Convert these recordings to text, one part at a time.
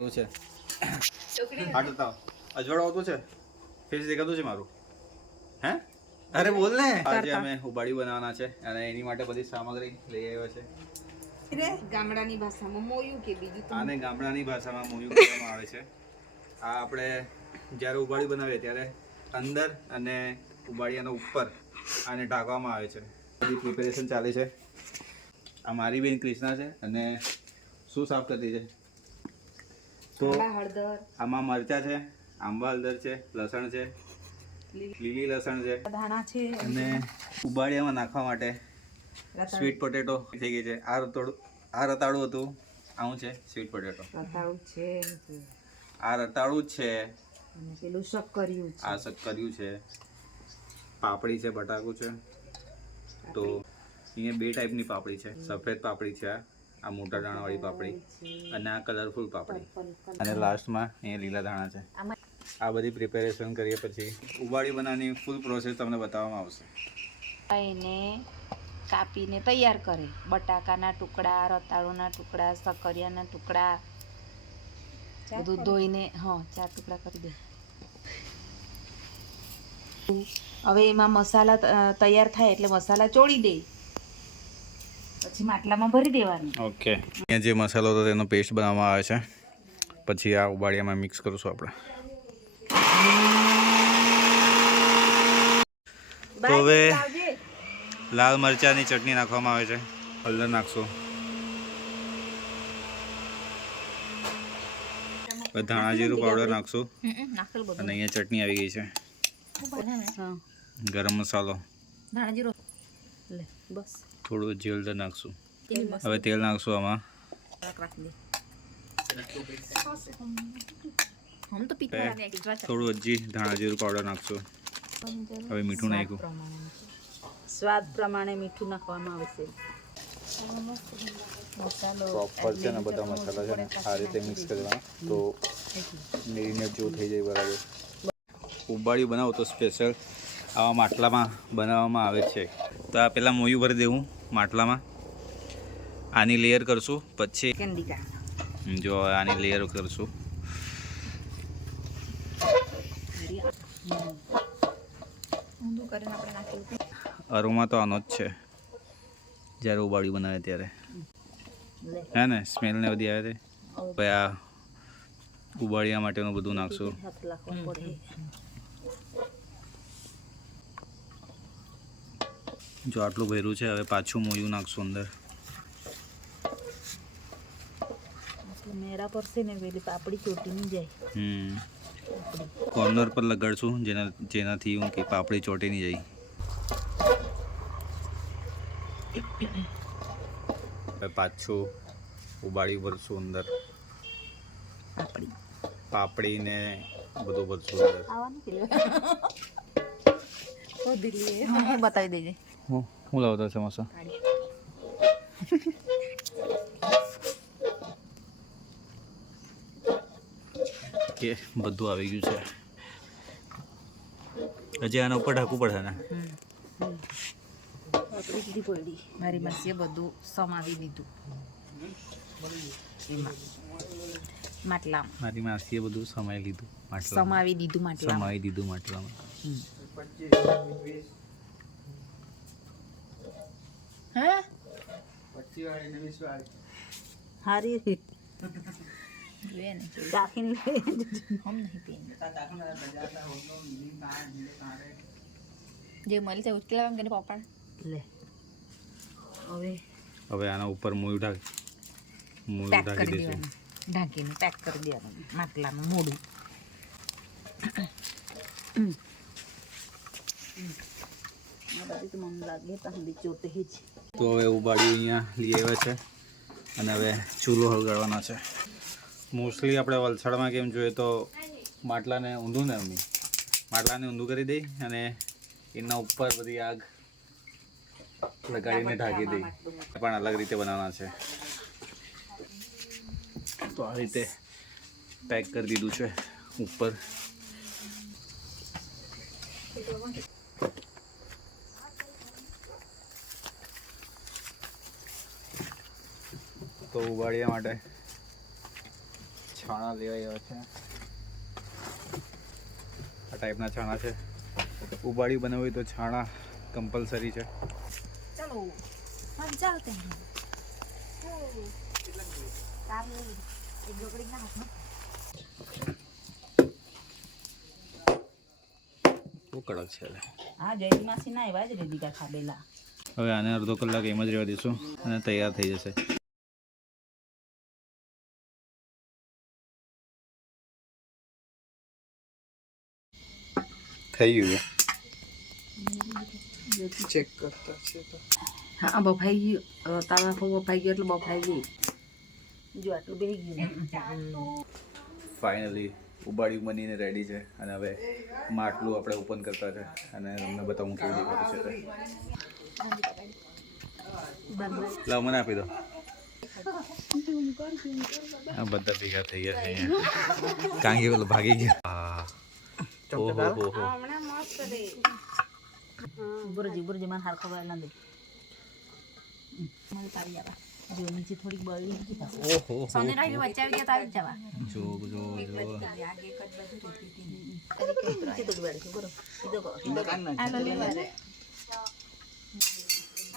શું છે હાટ બતાવો અજવાળો આવતો છે ફેસ દેખાતું છે મારું હે અરે બોલ ને આજે અમે ઉબાડી બનાવવાના છે અને એની માટે બધી સામગ્રી લઈ આવ્યો છે ગામડાની ભાષામાં મોયું કે બીજું તો આને ગામડાની ભાષામાં મોયું કહેવામાં આવે છે આ આપણે જ્યારે ઉબાડી બનાવીએ ત્યારે અંદર અને ઉબાડિયાનો ઉપર આને ઢાંકવામાં આવે છે બધી પ્રિપેરેશન ચાલે છે આ મારી બેન ક્રિષ્ના છે અને શું સાફ કરતી છે તો હળદર આમાં મરચા છે આંબા હળદર છે લસણ છે લીલી લસણ છે ધાણા છે અને ઉબાડિયામાં નાખવા માટે સ્વીટ પોટેટો થઈ ગઈ છે આ રતાળું હતું આવું છે સ્વીટ પોટેટો રતાળું છે આ રતાળું જ છે અને પેલું શક્કરિયું છે આ શક્કરિયું છે પાપડી છે બટાકું છે તો અહીંયા બે ટાઈપની પાપડી છે સફેદ પાપડી છે આ મોટા દાણાવાળી પાપડી અને આ કલરફુલ પાપડી અને લાસ્ટમાં અહીંયા લીલા દાણા છે આ બધી પ્રિપેરેશન કરીએ પછી ઉબાડી બનાવવાની ફૂલ પ્રોસેસ તમને બતાવવામાં આવશે એને કાપીને તૈયાર કરે બટાકાના ટુકડા રતાળુના ટુકડા શક્કરિયાના ટુકડા બધું ધોઈને 4 ટુકડા કરી દે હવે એમાં મસાલા તૈયાર થાય એટલે મસાલા ચોળી દે પછી માટલામાં ભરી દેવાનું ઓકે અહીંયા જે મસાલો હતો તેનો પેસ્ટ બનાવવામાં આવે છે પછી આ ઉબાડિયામાં મિક્સ કરીશું આપણે તો હવે લાલ મરચાંની ચટણી નાખવામાં આવે છે હળદર નાખશું ધાણા જીરું પાવડર નાખશું અને અહીંયા ચટણી આવી ગઈ છે ગરમ મસાલો થોડું જીરું નાખશું હવે તેલ નાખશું આમાં થોડું હજી ધાણા જીરું પાવડર નાખશું હવે મીઠું નાખ્યું સ્વાદ પ્રમાણે મીઠું નાખવામાં આવશે પ્રોપર છે ને બધા મસાલા છે ને આ રીતે મિક્સ કરવાના તો મેરિનેટ જેવું થઈ જાય બરાબર ઉબાડી બનાવો તો સ્પેશિયલ આવા માટલામાં બનાવવામાં આવે છે તો આ પહેલાં મોયું ભરી દેવું માટલામાં આની લેયર કરશું પછી જો આની લેયર કરશું અરોમા તો આનો જ છે જ્યારે ઉબાડી બનાવે ત્યારે હે ને સ્મેલ ને બધી આવે છે પછી આ ઉબાડિયા માટેનું બધું નાખશું જો આટલું ભર્યું છે હવે પાછું મોયું નાખશું અંદર મેરા પરસે ને પેલી પાપડી ચોટી નહીં જાય કોર્નર પર લગાડશું જેનાથી હું કે પાપડી ચોટી નહીં જાય હવે પાછું ઉબાડી ભરશું અંદર પાપડી ને બધું ભરશું અંદર બતાવી દેજે હું લાવતો સમોસા કે બધું આવી ગયું છે હજી આના ઉપર ઢાંકવું પડે ને મારી માસીએ બધું સમાવી દીધું માટલામાં મારી માસીએ બધું સમાવી લીધું સમાવી દીધું માટલામાં હારી જે મળી જાય ઉચકેલા કે પપ્પા લે હવે આના ઉપર મોયું ઢાંકી દઈશું ઢાંકીને પેક કરી દેવાનું માટલાનું મોડું તો હવે ઉબાડી અહીંયા લઈ આવ્યા છે અને હવે ચૂલો હળગાડવાનો છે મોસ્ટલી આપણે વલસાડમાં કેમ જોઈએ તો માટલાને ઊંધું કરી દઈ અને એના ઉપર બધી આગ લગાડીને ઢાંકી દઈ પણ અલગ રીતે બનાવવાના છે તો આ રીતે પેક કરી દીધું છે ઉપર તો ઉબાડિયા માટે છાણા લેવા આવ્યા છે. આ ટાઈપના છાણા છે. ઉબાડી બનાવવી તો છાણા કમ્પલસરી છે. ચલો हम चलते हैं एक डोकड़ी ना हाथ में બહુ કડક છે. હા જયની માસી ના આવ્યા જ રેડી કા ખાબેલા. હવે આને અડધો કલાક એમ જ રહેવા દઈશું અને તૈયાર થઈ જશે. થઈ ગયું ચેક કરતા છે તો. હા બફાઈ ગયું તાવા ખો બફાઈ ગયો એટલે બફાઈ ગઈ. જો આટલું બેહી ગયું. ફાઇનલી ઉબાડી બનીને રેડી છે અને હવે માટલું આપણે ઓપન કરતા છે અને તમને બતાવું કેવું દેખાતું છે. લાવ મને આપી દો. આ બધા ભેગા થઈ ગયા છે અહીંયા. કાંગી પેલો ભાગી ગયો. હા ઓહો હો હો. બુરજી માર હાર ખબર ના દે. મને પાડી આવા. જો નીચે થોડીક બળી ગઈ તા. ઓહો સોને રાઈ વચ્ચે આવી ગયા તો આવી જવા. જો જો જો. આગે કટ બધું રોટી નીચે તો બળી બરો. આલો લેવા.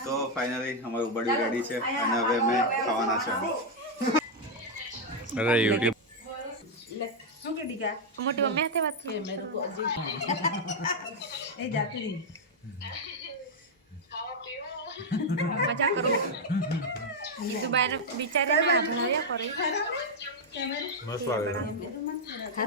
તો ફાઇનલી અમારું ઉબાડી રેડી છે અને હવે અમે ખાવાના છે. અરે યુટ્યુબ શું કે ડીકા મોટી મમ્મી હાથે વાત એ મેરો કો અજી એ જાતી રહી મજા કરો ઈદુ બહાર બિચારે ના ભણાવ્યા કરે મસ્ત લાગે છે.